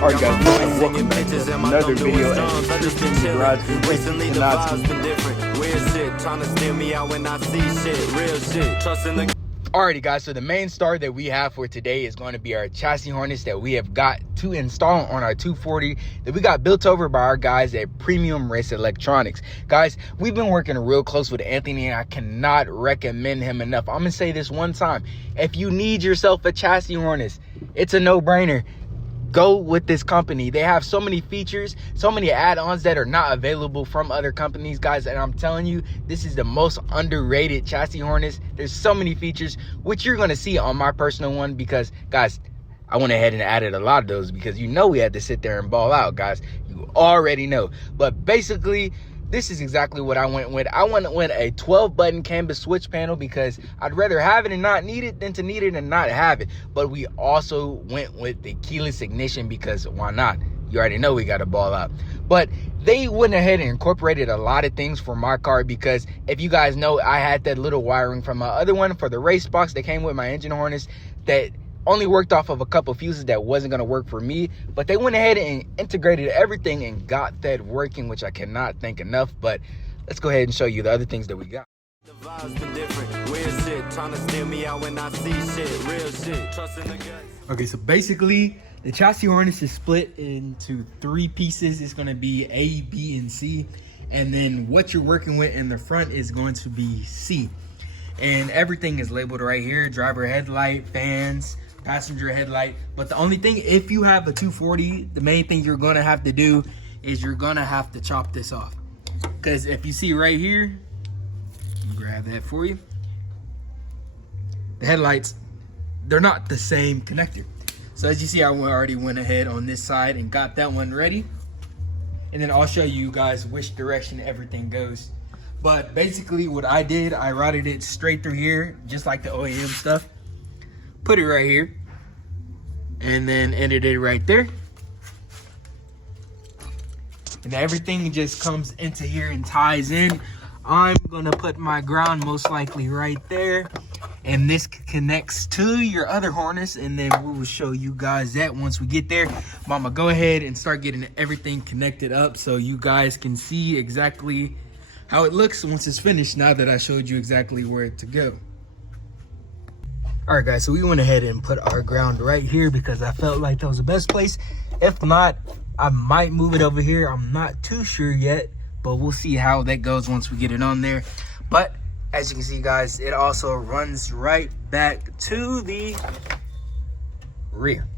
Alright guys, welcome back to another video at the garage. Recently the vibe's been different. Weird shit, trying to steal me out when I see shit. Real shit, trusting the... Alrighty guys, so the main star that we have for today is going to be our chassis harness that we have got to install on our 240 that we got built over by our guys at Premium Race Electronics. Guys, we've been working real close with Anthony and I cannot recommend him enough. I'm gonna say this one time: if you need yourself a chassis harness, it's a no-brainer. Go with this company. They have so many features, so many add-ons that are not available from other companies, guys, and I'm telling you, this is the most underrated chassis harness. There's so many features which you're going to see on my personal one, because guys, I went ahead and added a lot of those because we had to sit there and ball out, guys. You already know. But basically, this is exactly what I went with. I went with a 12-button canvas switch panel because I'd rather have it and not need it than to need it and not have it. But we also went with the keyless ignition because why not? You already know we got to ball out. But they went ahead and incorporated a lot of things for my car because if you guys know, I had that little wiring from my other one for the race box that came with my engine harness that only worked off of a couple fuses that wasn't going to work for me, but they went ahead and integrated everything and got that working, which I cannot thank enough. But let's go ahead and show you the other things that we got. The vibe's been different. Weird shit, trying to steal me out when I see shit. Real shit, trusting the guts. Okay, so basically the chassis harness is split into 3 pieces. It's going to be A, B, and C, and then what you're working with in the front is going to be C. And everything is labeled right here: driver headlight, fans, passenger headlight. But the only thing, if you have a 240, the main thing you're gonna have to do is you're gonna have to chop this off, because if you see right here, let me grab that for you, the headlights, they're not the same connector. So as you see, I already went ahead on this side and got that one ready, and then I'll show you guys which direction everything goes. But basically what I did, I routed it straight through here, just like the OEM stuff. Put it right here, and then ended it right there. And everything just comes into here and ties in. I'm gonna put my ground most likely right there, and this connects to your other harness, and then we will show you guys that once we get there. Mama, go ahead and start getting everything connected up so you guys can see exactly how it looks once it's finished, now that I showed you exactly where to go. All right, guys, so we went ahead and put our ground right here because I felt like that was the best place. If not, I might move it over here. I'm not too sure yet, but we'll see how that goes once we get it on there. But as you can see, guys, it also runs right back to the rear.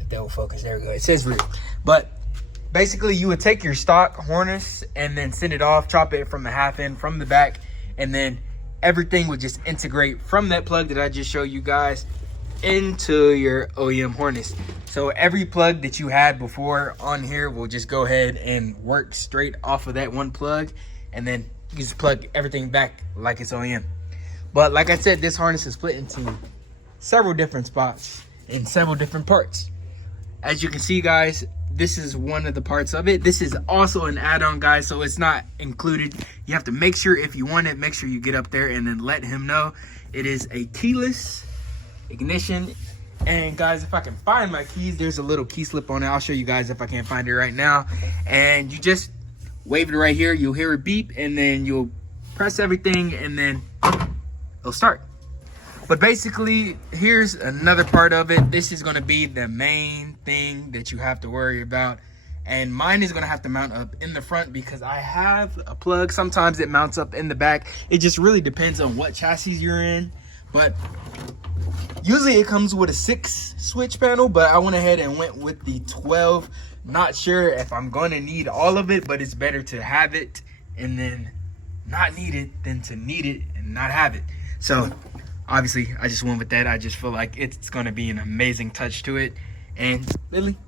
If that will focus, there we go. It says rear. But basically, you would take your stock harness and then send it off, chop it from the half end from the back, and then everything would just integrate from that plug that I just showed you guys into your OEM harness. So every plug that you had before on here will just go ahead and work straight off of that one plug, and then you just plug everything back like it's OEM. But like I said, this harness is split into several different spots in several different parts. As you can see, guys, this is one of the parts of it. This is also an add-on, guys, so it's not included. You have to make sure, if you want it, make sure you get up there and then let him know. It is a keyless ignition. And guys, if I can find my keys, there's a little key slip on it. I'll show you guys if I can't find it right now. And you just wave it right here. You'll hear it beep, and then you'll press everything, and then it'll start. But basically, here's another part of it. This is gonna be the main thing that you have to worry about. And mine is gonna have to mount up in the front because I have a plug. Sometimes it mounts up in the back. It just really depends on what chassis you're in. But usually it comes with a 6 switch panel, but I went ahead and went with the 12. Not sure if I'm gonna need all of it, but it's better to have it and then not need it than to need it and not have it. So obviously, I just went with that. I just feel like it's going to be an amazing touch to it. And literally,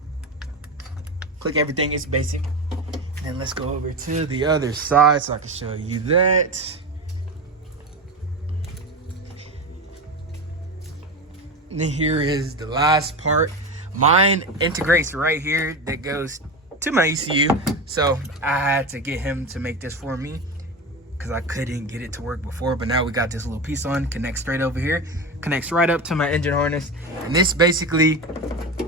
click everything. It's basic. And let's go over to the other side so I can show you that. And then here is the last part. Mine integrates right here that goes to my ECU. So I had to get him to make this for me because I couldn't get it to work before, but now we got this little piece on, connects straight over here. connects right up to my engine harness, and this basically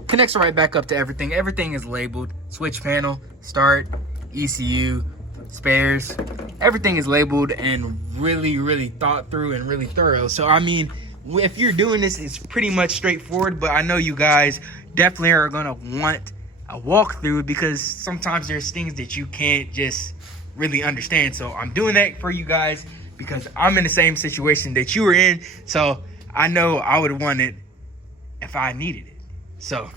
connects right back up to everything. Everything is labeled: switch panel, start, ECU, spares. Everything is labeled and really thought through and really thorough. So I mean, if you're doing this, it's pretty much straightforward, but I know you guys definitely are gonna want a walkthrough because sometimes there's things that you can't just really understand. So I'm doing that for you guys because I'm in the same situation that you were in. So I know I would want it if I needed it. So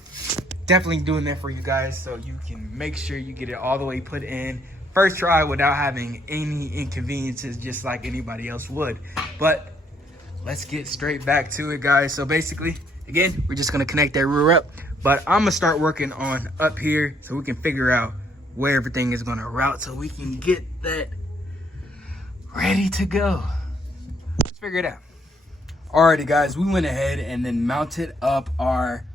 definitely doing that for you guys so you can make sure you get it all the way put in first try without having any inconveniences, just like anybody else would. But let's get straight back to it, guys. So basically, again, we're just gonna connect that rear up, but I'm gonna start working on up here so we can figure out where everything is gonna route so we can get that ready to go. Let's figure it out. Alrighty, guys, we went ahead and then mounted up our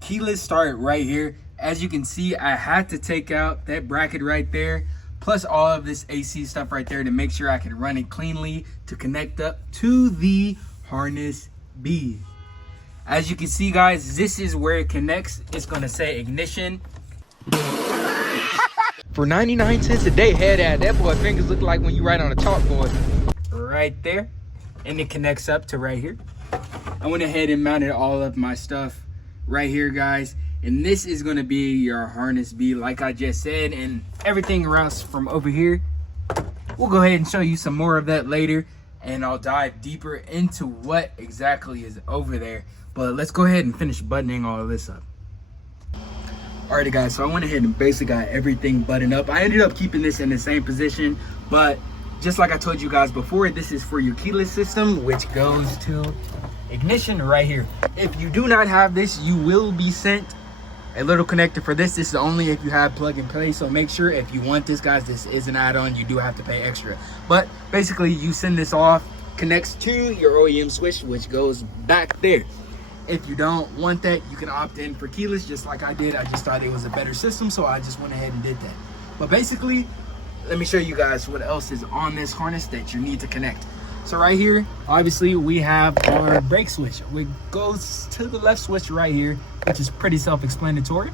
keyless start right here. As you can see, I had to take out that bracket right there, plus all of this AC stuff right there to make sure I could run it cleanly to connect up to the harness B. As you can see, guys, this is where it connects. It's gonna say ignition. For 99 cents a day, head at that boy fingers look like when you write on a chalkboard. Right there. And it connects up to right here. I went ahead and mounted all of my stuff right here, guys. And this is gonna be your harness B, like I just said, and everything routes from over here. We'll go ahead and show you some more of that later, and I'll dive deeper into what exactly is over there. But let's go ahead and finish buttoning all of this up. Alrighty, guys, so I went ahead and basically got everything buttoned up. I ended up keeping this in the same position, but just like I told you guys before, this is for your keyless system, which goes to ignition right here. If you do not have this, you will be sent a little connector for this. This is only if you have plug and play, so make sure if you want this, guys, this is an add-on. You do have to pay extra, but basically you send this off, connects to your OEM switch, which goes back there. If you don't want that, you can opt in for keyless, just like I did. I just thought it was a better system, so I just went ahead and did that. But basically, let me show you guys what else is on this harness that you need to connect. So right here, obviously, we have our brake switch, which goes to the left switch right here, which is pretty self-explanatory.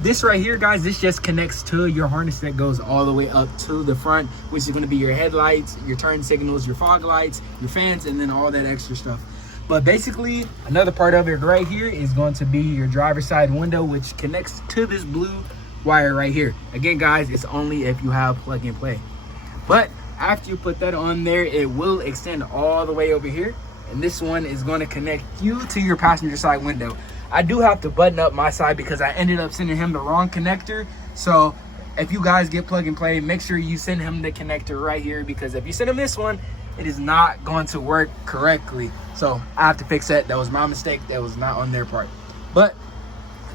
This right here, guys, this just connects to your harness that goes all the way up to the front, which is going to be your headlights, your turn signals, your fog lights, your fans, and then all that extra stuff. But basically, another part of it right here is going to be your driver's side window, which connects to this blue wire right here. Again, guys, it's only if you have plug and play. But after you put that on there, it will extend all the way over here. And this one is going to connect you to your passenger side window. I do have to button up my side because I ended up sending him the wrong connector. So if you guys get plug and play, make sure you send him the connector right here, because if you send him this one, it is not going to work correctly. So I have to fix that. That was my mistake. That was not on their part. But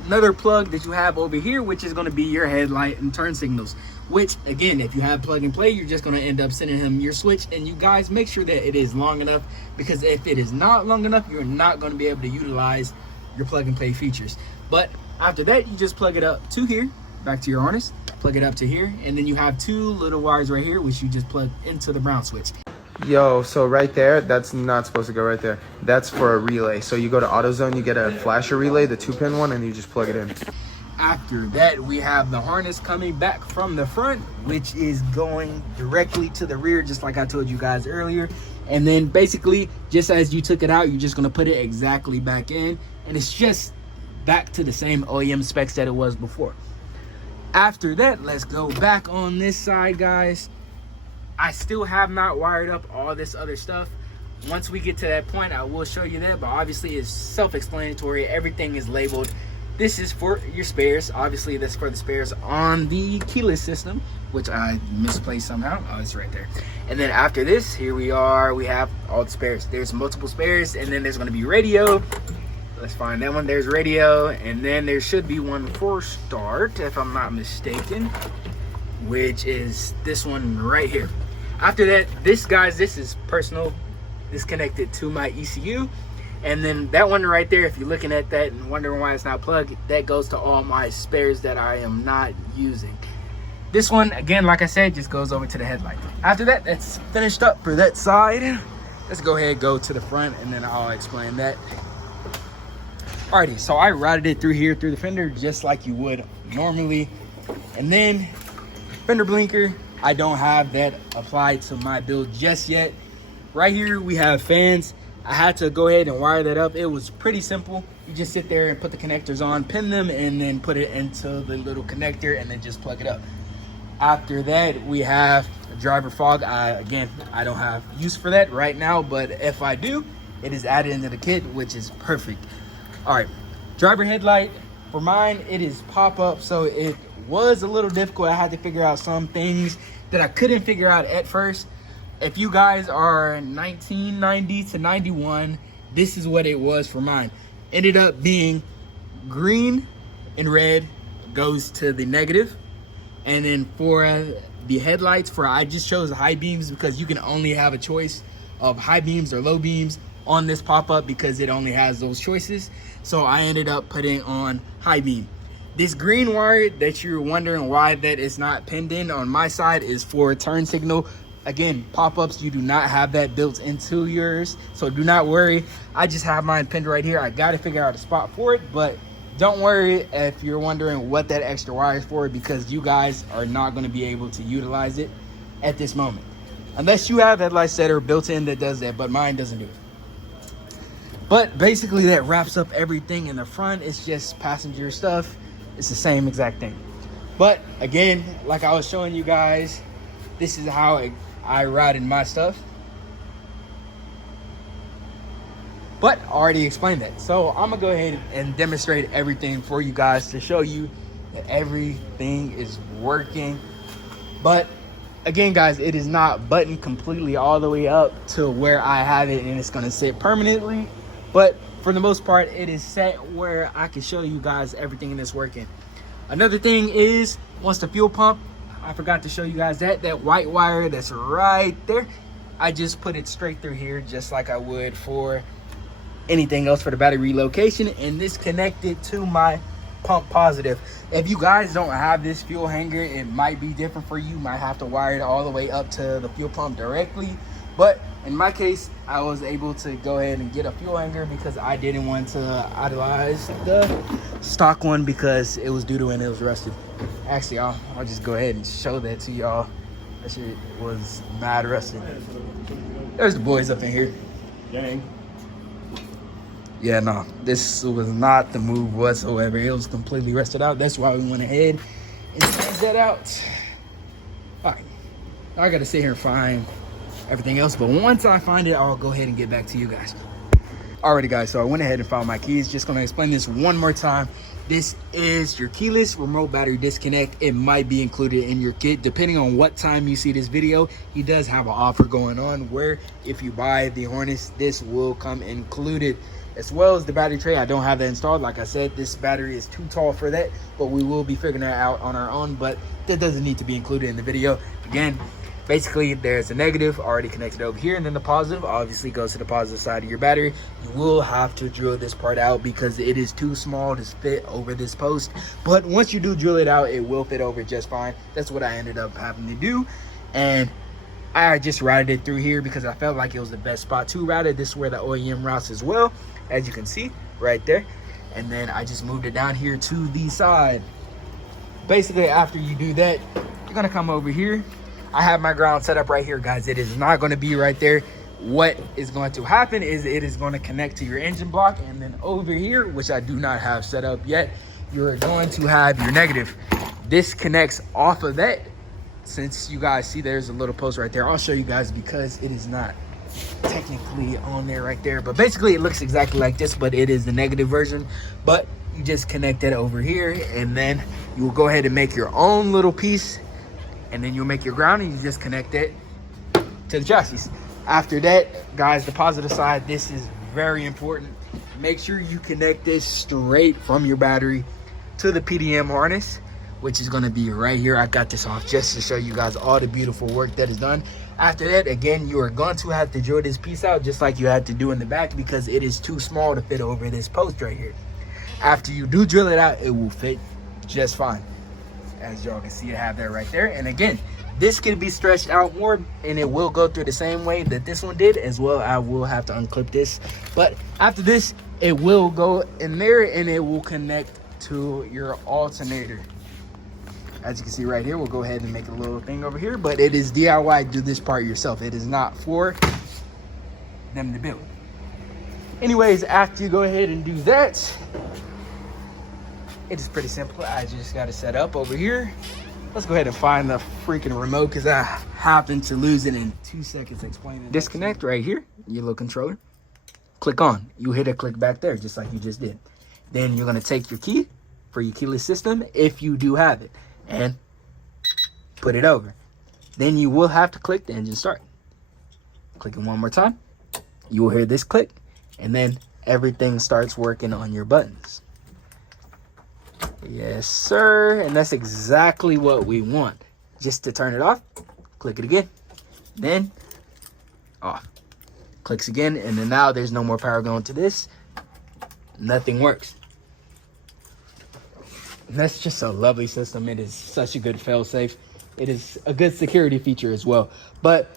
another plug that you have over here, which is going to be your headlight and turn signals, which again, if you have plug and play, you're just going to end up sending him your switch. And you guys make sure that it is long enough, because if it is not long enough, you're not going to be able to utilize your plug and play features. But after that, you just plug it up to here, back to your harness, plug it up to here, and then you have two little wires right here, which you just plug into the brown switch. Yo, so right there, that's not supposed to go right there. That's for a relay. So you go to AutoZone, you get a flasher relay, the 2-pin one, and you just plug it in. After that, we have the harness coming back from the front, which is going directly to the rear, just like I told you guys earlier. And then basically, just as you took it out, you're just going to put it exactly back in. And it's just back to the same OEM specs that it was before. After that, let's go back on this side, guys. I still have not wired up all this other stuff. Once we get to that point, I will show you that, but obviously it's self-explanatory. Everything is labeled. This is for your spares. Obviously, that's for the spares on the keyless system, which I misplaced somehow. Oh, it's right there. And then after this, here we are. We have all the spares. There's multiple spares, and then there's going to be radio. Let's find that one. There's radio, and then there should be one for start, if I'm not mistaken, which is this one right here. After that, this, guys, this is personal. This connected to my ECU. And then that one right there, if you're looking at that and wondering why it's not plugged, that goes to all my spares that I am not using. This one, again, like I said, just goes over to the headlight. After that, that's finished up for that side. let's go ahead, go to the front, and then I'll explain that. Alrighty, so I routed it through here, through the fender, just like you would normally. And then fender blinker, I don't have that applied to my build just yet. Right here, we have fans. I had to go ahead and wire that up. It was pretty simple. You just sit there and put the connectors on, pin them, and then put it into the little connector, and then just plug it up. After that, we have a driver fog. Again, I don't have use for that right now, but if I do, it is added into the kit, which is perfect. All right, driver headlight. For mine, it is pop-up, so it was a little difficult. I had to figure out some things that I couldn't figure out at first. If you guys are 1990 to 91, this is what it was for mine. Ended up being green and red goes to the negative. And then for the headlights, I just chose high beams because you can only have a choice of high beams or low beams on this pop-up because it only has those choices. So I ended up putting on high beam. This green wire that you're wondering why that is not pinned in on my side is for turn signal. Again, pop-ups, you do not have that built into yours, so do not worry. I just have mine pinned right here. I got to figure out a spot for it, but don't worry if you're wondering what that extra wire is for, because you guys are not going to be able to utilize it at this moment. Unless you have headlights that are built in that does that, but mine doesn't do it. But basically that wraps up everything in the front. It's just passenger stuff. It's the same exact thing. But again, like I was showing you guys, this is how I routed my stuff. But I already explained that. So I'm gonna go ahead and demonstrate everything for you guys to show you that everything is working. But again, guys, it is not buttoned completely all the way up to where I have it and it's gonna sit permanently. But for the most part, it is set where I can show you guys everything that's working. Another thing is, once the fuel pump, I forgot to show you guys that white wire that's right there, I just put it straight through here just like I would for anything else for the battery relocation, and this connected to my pump positive. If you guys don't have this fuel hanger, it might be different for you. You might have to wire it all the way up to the fuel pump directly, but in my case, I was able to go ahead and get a fuel hanger because I didn't want to idolize the stock one because it was due to when it was rusted. Actually, I'll just go ahead and show that to y'all. That shit was mad rusted. There's the boys up in here. Dang. Yeah, no, this was not the move whatsoever. It was completely rusted out. That's why we went ahead and changed that out. All right, I gotta sit here and find everything else, but once I find it, I'll go ahead and get back to you guys. Alrighty guys, so I went ahead and found my keys. Just gonna explain this one more time. This is your keyless remote battery disconnect. It might be included in your kit depending on what time you see this video. He does have an offer going on where if you buy the Hornets, this will come included, as well as the battery tray. I don't have that installed. Like I said, this battery is too tall for that, but we will be figuring that out on our own, but that doesn't need to be included in the video. Again, basically there's a negative already connected over here, and then the positive obviously goes to the positive side of your battery. You will have to drill this part out because it is too small to fit over this post, but once you do drill it out, it will fit over just fine. That's what I ended up having to do, and I just routed it through here because I felt like it was the best spot to route it. This is where the OEM routes as well, as you can see right there, and then I just moved it down here to the side. Basically, after you do that, you're gonna come over here. I have my ground set up right here, guys. It is not going to be right there. What is going to happen is it is going to connect to your engine block, and then over here, which I do not have set up yet, you're going to have your negative. This connects off of that. Since you guys see there's a little post right there, I'll show you guys because it is not technically on there right there, but basically it looks exactly like this, but it is the negative version. But you just connect that over here, and then you will go ahead and make your own little piece, and then you'll make your ground, and you just connect it to the chassis. After that, guys, the positive side, this is very important. Make sure you connect this straight from your battery to the PDM harness, which is going to be right here. I got this off just to show you guys all the beautiful work that is done. After that, again, you are going to have to drill this piece out just like you had to do in the back because it is too small to fit over this post right here. After you do drill it out, it will fit just fine. As y'all can see, I have that right there. And again, This can be stretched out more, and it will go through the same way that this one did as well. I will have to unclip this, but after this, it will go in there and it will connect to your alternator. As you can see right here, we'll go ahead and make a little thing over here, but it is DIY. Do this part yourself. It is not for them to build. Anyways, after you go ahead and do that, it is pretty simple. I just got to set up over here. Let's go ahead and find the freaking remote because I happen to lose it in 2 seconds explaining. Disconnect right here, your little controller. Click on. You hit a click back there just like you just did. Then you're going to take your key for your keyless system if you do have it and put it over. Then you will have to click the engine start. Click it one more time. You will hear this click and then everything starts working on your buttons. Yes, sir. And that's exactly what we want. Just to turn it off, click it again. Then off. Clicks again. And then now there's no more power going to this. Nothing works. And that's just a lovely system. It is such a good fail-safe. It is a good security feature as well. But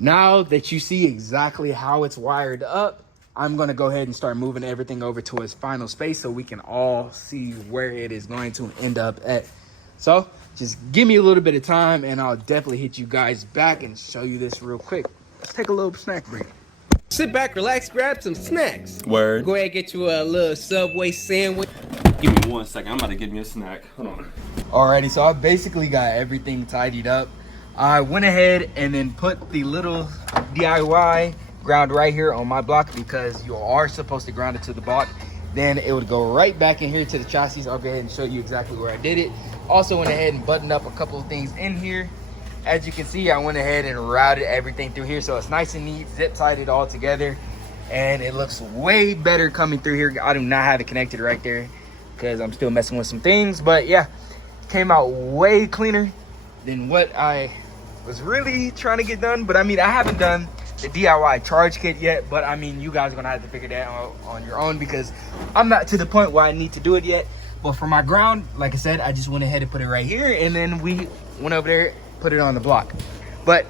now that you see exactly how it's wired up, I'm going to go ahead and start moving everything over to its final space so we can all see where it is going to end up at. So just give me a little bit of time and I'll definitely hit you guys back and show you this real quick. Let's take a little snack break. Sit back, relax, grab some snacks. Word. Go ahead and get you a little Subway sandwich. Give me 1 second. I'm about to get me a snack. Hold on. Alrighty, so I basically got everything tidied up. I went ahead and then put the little DIY ground right here on my block because you are supposed to ground it to the block. Then it would go right back in here to the chassis. I'll go ahead and show you exactly where I did it. Also went ahead and buttoned up a couple of things in here. As you can see, I went ahead and routed everything through here so it's nice and neat, zip tied it all together, and it looks way better coming through here. I do not have it connected right there because I'm still messing with some things, but yeah, came out way cleaner than what I was really trying to get done. But I mean, I haven't done the DIY charge kit yet, but I mean, you guys are gonna have to figure that out on your own because I'm not to the point where I need to do it yet. But for my ground, like I said, I just went ahead and put it right here, and then we went over there, put it on the block. But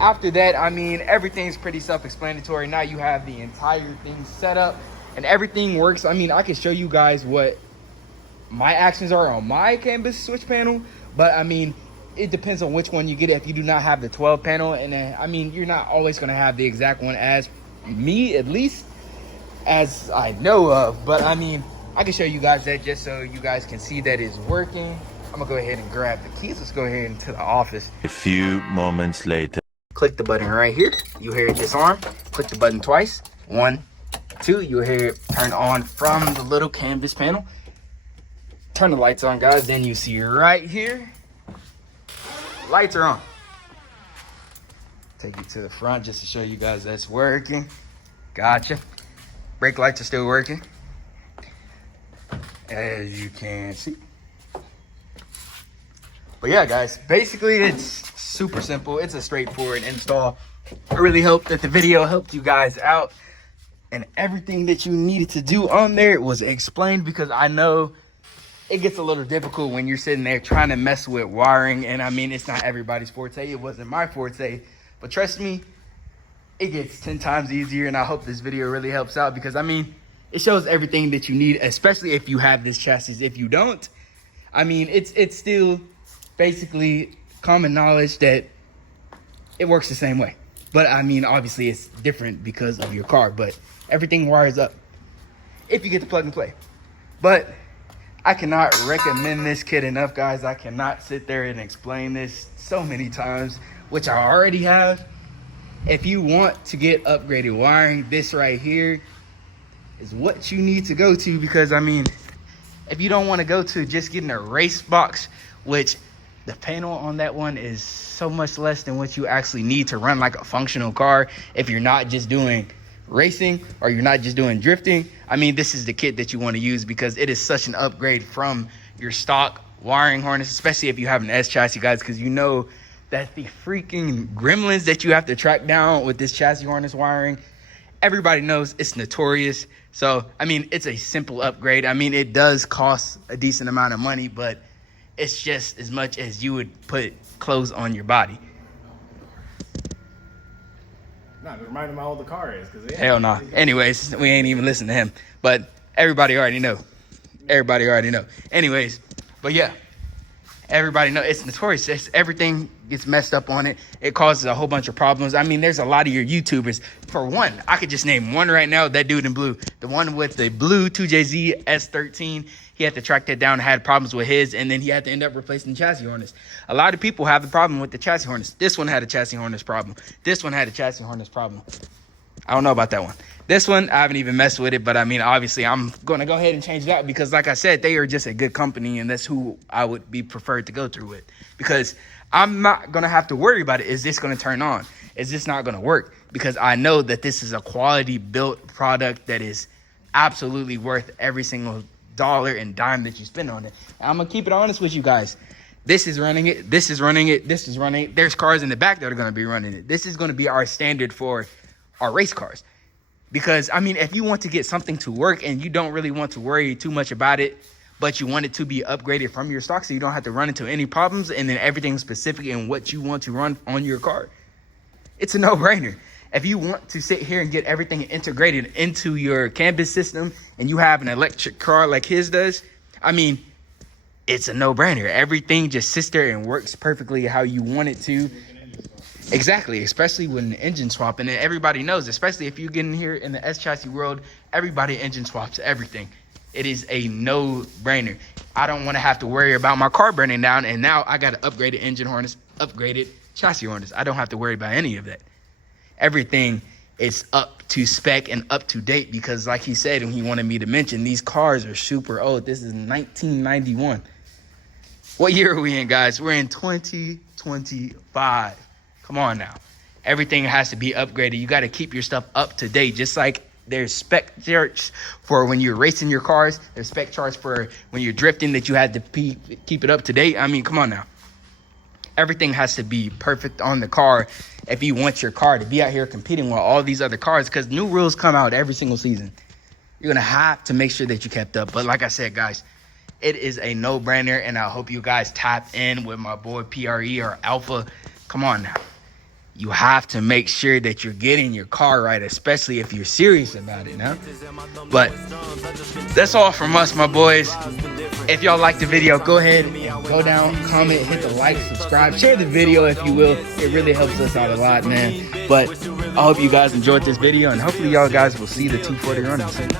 after that, I mean, everything's pretty self-explanatory. Now you have the entire thing set up and everything works. I mean, I can show you guys what my actions are on my canvas switch panel, but I mean, it depends on which one you get. If you do not have the 12 panel, and then I mean, you're not always going to have the exact one as me, at least as I know of. But I mean, I can show you guys that just so you guys can see that it's working. I'm gonna go ahead and grab the keys. Let's go ahead into the office. A few moments later. Click the button right here. You hear it disarm. Click the button twice. 1, 2. You hear it turn on from the little canvas panel. Turn the lights on, guys. Then you see right here, lights are on. Take you to the front just to show you guys that's working. Gotcha. Brake lights are still working, as you can see. But yeah, guys, basically it's super simple. It's a straightforward install. I really hope that the video helped you guys out and everything that you needed to do on there was explained, because I know it gets a little difficult when you're sitting there trying to mess with wiring. And I mean, it's not everybody's forte. It wasn't my forte, but trust me, it gets 10 times easier. And I hope this video really helps out, because I mean, it shows everything that you need, especially if you have this chassis. If you don't, I mean, it's still basically common knowledge that it works the same way. But I mean, obviously it's different because of your car, but everything wires up if you get the plug and play. But I cannot recommend this kit enough, guys. I cannot sit there and explain this so many times, which I already have. If you want to get upgraded wiring, this right here is what you need to go to, because I mean, if you don't want to go to just getting a race box, which the panel on that one is so much less than what you actually need to run like a functional car. If you're not just doing racing or you're not just doing drifting, I mean, this is the kit that you want to use, because it is such an upgrade from your stock wiring harness, especially if you have an S chassis, guys, because you know that the freaking gremlins that you have to track down with this chassis harness wiring, everybody knows it's notorious. So, I mean, it's a simple upgrade. I mean, it does cost a decent amount of money, but It's just as much as you would put clothes on your body. Nah, just remind him how old the car is. Hell no. Anyways, we ain't even listen to him. But everybody already know. Everybody already know. Anyways, but yeah. Everybody know it's notorious. Everything gets messed up on it. It causes a whole bunch of problems. I mean, there's a lot of your YouTubers. For one, I could just name one right now, that dude in blue. The one with the blue 2JZ S13. He had to track that down and had problems with his, and then he had to end up replacing the chassis harness. A lot of people have the problem with the chassis harness. This one had a chassis harness problem. This one had a chassis harness problem. I don't know about that one. This one, I haven't even messed with it, but I mean, obviously, I'm going to go ahead and change it out because, like I said, they are just a good company, and that's who I would be preferred to go through with. Because I'm not going to have to worry about it. Is this going to turn on? Is this not going to work? Because I know that this is a quality built product that is absolutely worth every single dollar and dime that you spend on it. And I'm going to keep it honest with you guys. This is running it. This is running it. This is running it. There's cars in the back that are going to be running it. This is going to be our standard for our race cars. Because, I mean, if you want to get something to work and you don't really want to worry too much about it, but you want it to be upgraded from your stock so you don't have to run into any problems, and then everything's specific in what you want to run on your car, it's a no-brainer. If you want to sit here and get everything integrated into your canvas system and you have an electric car like his does, I mean, it's a no-brainer. Everything just sits there and works perfectly how you want it to. Exactly, especially when the engine swap. And then everybody knows, especially if you get in here in the S chassis world, everybody engine swaps everything. It is a no-brainer. I don't want to have to worry about my car burning down, and now I got an upgraded engine harness, upgraded chassis harness. I don't have to worry about any of that. Everything is up to spec and up to date because, like he said, and he wanted me to mention, these cars are super old. This is 1991. What year are we in, guys? We're in 2025. Come on now. Everything has to be upgraded. You got to keep your stuff up to date. Just like there's spec charts for when you're racing your cars. There's spec charts for when you're drifting that you had to keep it up to date. I mean, come on now. Everything has to be perfect on the car if you want your car to be out here competing with all these other cars, because new rules come out every single season. You're going to have to make sure that you kept up. But like I said, guys, it is a no-brainer, and I hope you guys tap in with my boy P.R.E. or Alpha. Come on now. You have to make sure that you're getting your car right, especially if you're serious about it now. But that's all from us, my boys. If y'all like the video, go ahead and go down, comment, hit the like, subscribe, share the video if you will. It really helps us out a lot, man. But I hope you guys enjoyed this video, and hopefully y'all guys will see the 240 running soon.